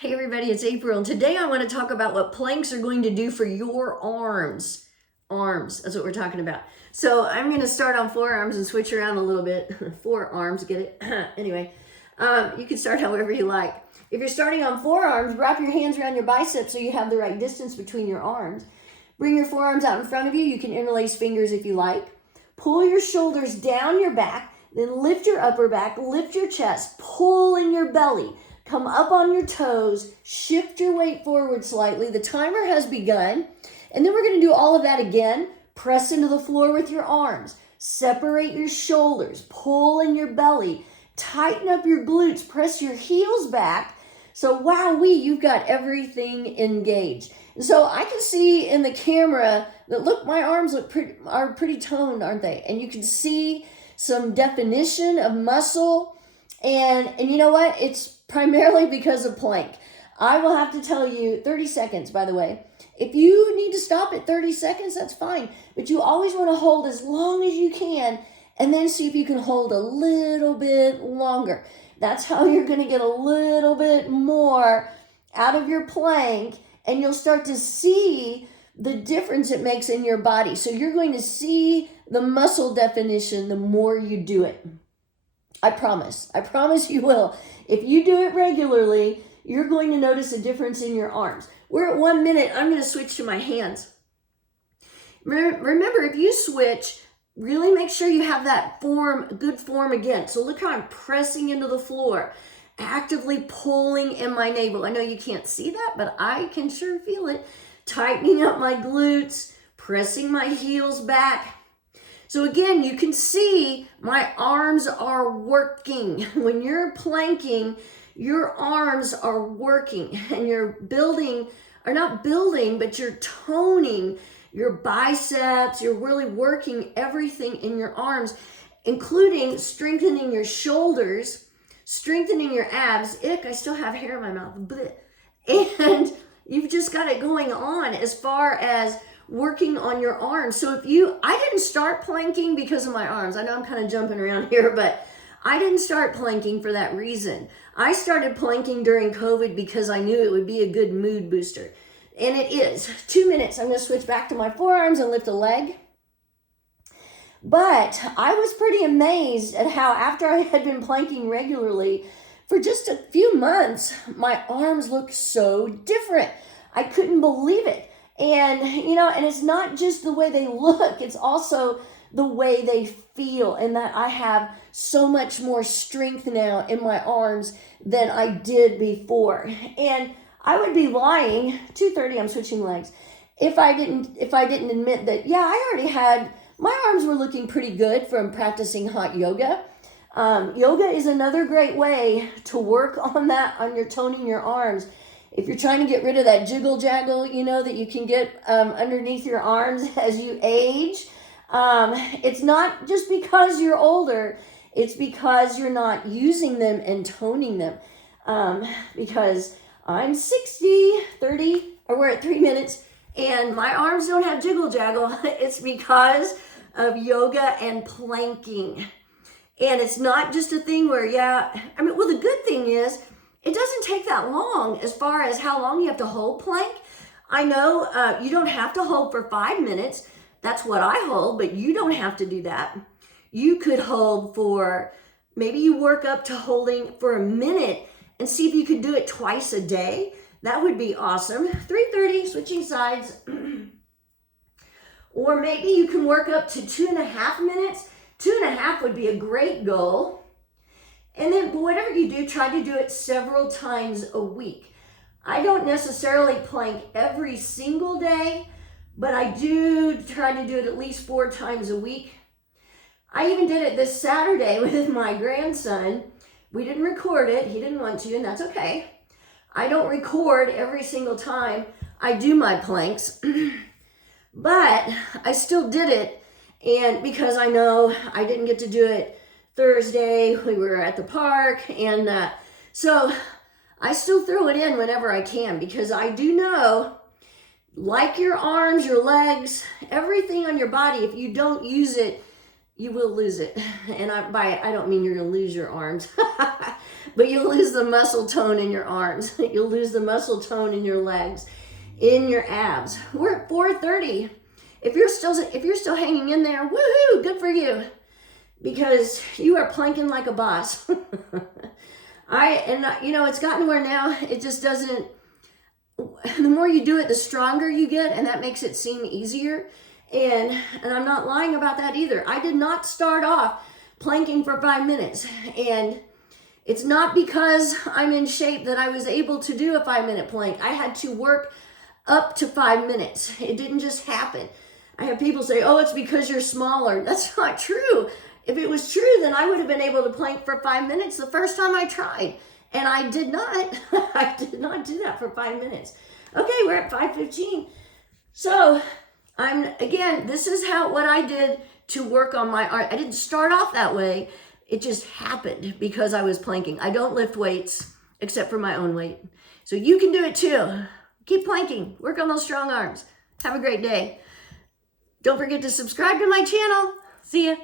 Hey everybody, it's April, and today I want to talk about what planks are going to do for your arms. Arms, that's what we're talking about. So I'm going to start on forearms and switch around a little bit. Forearms, get it? Anyway, you can start however you like. If you're starting on forearms, wrap your hands around your biceps so you have the right distance between your arms. Bring your forearms out in front of you. You can interlace fingers if you like. Pull your shoulders down your back, then lift your upper back, lift your chest, pull in your belly. Come up on your toes, shift your weight forward slightly. The timer has begun. And then we're going to do all of that again. Press into the floor with your arms. Separate your shoulders. Pull in your belly. Tighten up your glutes. Press your heels back. So wowee, you've got everything engaged. And so I can see in the camera that, look, my arms are pretty toned, aren't they? And you can see some definition of muscle. And you know what? It's primarily because of plank. I will have to tell you, 30 seconds, by the way. If you need to stop at 30 seconds, that's fine. But you always want to hold as long as you can and then see if you can hold a little bit longer. That's how you're going to get a little bit more out of your plank, and you'll start to see the difference it makes in your body. So you're going to see the muscle definition the more you do it. I promise you will. If you do it regularly, you're going to notice a difference in your arms. We're at 1 minute. I'm going to switch to my hands. Remember, if you switch, really make sure you have that good form again. So look how I'm pressing into the floor, actively pulling in my navel. I know you can't see that, but I can sure feel it. Tightening up my glutes, pressing my heels back. So again, you can see my arms are working. When you're planking, your arms are working, and you're not building, but you're toning your biceps. You're really working everything in your arms, including strengthening your shoulders, strengthening your abs. Ick, I still have hair in my mouth. Blech. And you've just got it going on as far as working on your arms. So I didn't start planking because of my arms. I know I'm kind of jumping around here, but I didn't start planking for that reason. I started planking during COVID because I knew it would be a good mood booster. And it is. 2 minutes. I'm going to switch back to my forearms and lift a leg. But I was pretty amazed at how, after I had been planking regularly for just a few months, my arms looked so different. I couldn't believe it. And, and it's not just the way they look, it's also the way they feel, and that I have so much more strength now in my arms than I did before. And I would be lying, 2:30, I'm switching legs, if I didn't admit that, my arms were looking pretty good from practicing hot yoga. Yoga is another great way to work on your toning your arms. If you're trying to get rid of that jiggle-jaggle, that you can get underneath your arms as you age, it's not just because you're older, it's because you're not using them and toning them. Because I'm 60, 30, or we're at 3 minutes, and my arms don't have jiggle-jaggle. It's because of yoga and planking. And it's not just a thing where, the good thing is, it doesn't take that long as far as how long you have to hold plank. I know you don't have to hold for 5 minutes. That's what I hold, but you don't have to do that. You could hold maybe you work up to holding for a minute and see if you can do it twice a day. That would be awesome. 3:30, switching sides. Or maybe you can work up to 2.5 minutes. 2.5 would be a great goal. And then whatever you do, try to do it several times a week. I don't necessarily plank every single day, but I do try to do it at least 4 times a week. I even did it this Saturday with my grandson. We didn't record it. He didn't want to, and that's okay. I don't record every single time I do my planks, but I still did it. And because I know I didn't get to do it Thursday, we were at the park, and so I still throw it in whenever I can, because I do know, like your arms, your legs, everything on your body, if you don't use it, you will lose it. And by it, I don't mean you're going to lose your arms, but you'll lose the muscle tone in your arms. You'll lose the muscle tone in your legs, in your abs. We're at 4:30. If you're still hanging in there, woohoo, good for you, because you are planking like a boss. You know, it's gotten where now it just doesn't, the more you do it, the stronger you get, and that makes it seem easier. And I'm not lying about that either. I did not start off planking for 5 minutes, and it's not because I'm in shape that I was able to do a 5-minute plank. I had to work up to 5 minutes. It didn't just happen. I have people say, oh, it's because you're smaller. That's not true. If it was true, then I would have been able to plank for 5 minutes the first time I tried. And I did not. I did not do that for 5 minutes. Okay, we're at 5:15. So again, this is what I did to work on my arm. I didn't start off that way. It just happened because I was planking. I don't lift weights except for my own weight. So you can do it too. Keep planking. Work on those strong arms. Have a great day. Don't forget to subscribe to my channel. See ya.